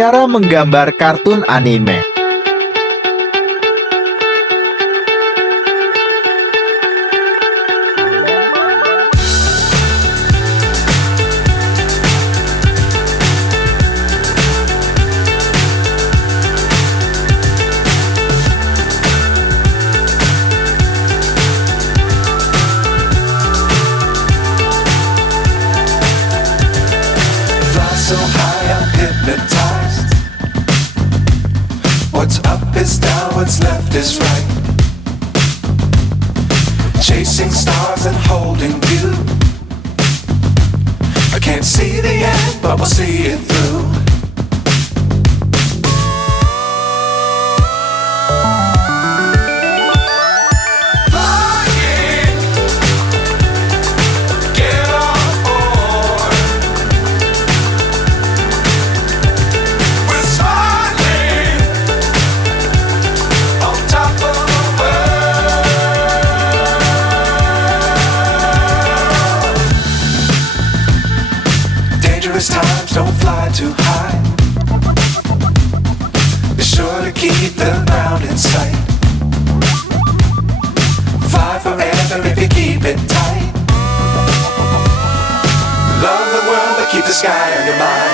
Cara menggambar kartun anime. So high I'm hypnotized. What's up is down, what's left is right. Chasing stars and holding you. I can't see the end, but we'll see it through. Times don't fly too high. Be sure to keep the ground in sight. Fly forever if you keep it tight. Love the world but keep the sky on your mind.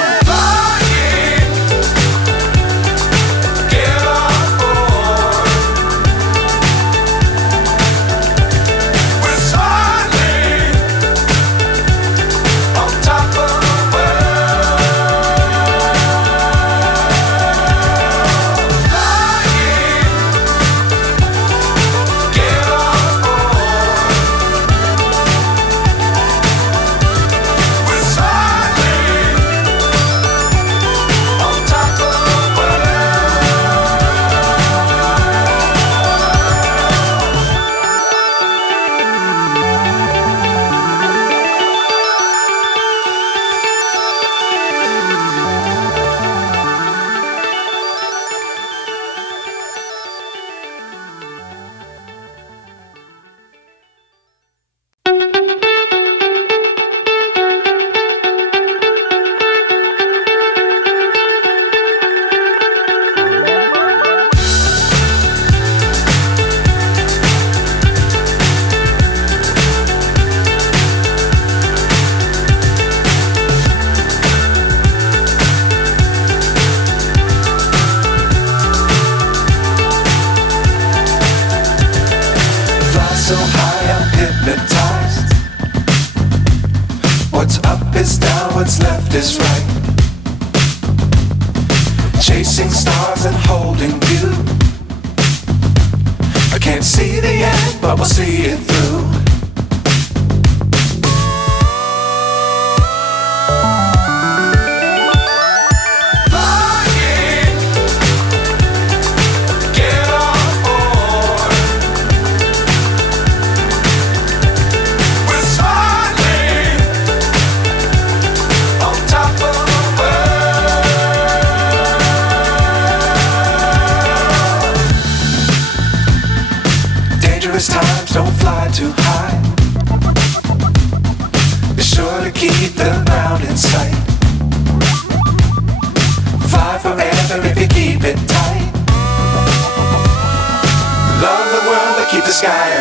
So high I'm hypnotized. What's up is down, what's left is right. Chasing stars and holding you. I can't see the end, but we'll see it through. Times don't fly too high. Be sure to keep the ground in sight. Fly forever if you keep it tight. Love the world but keep the sky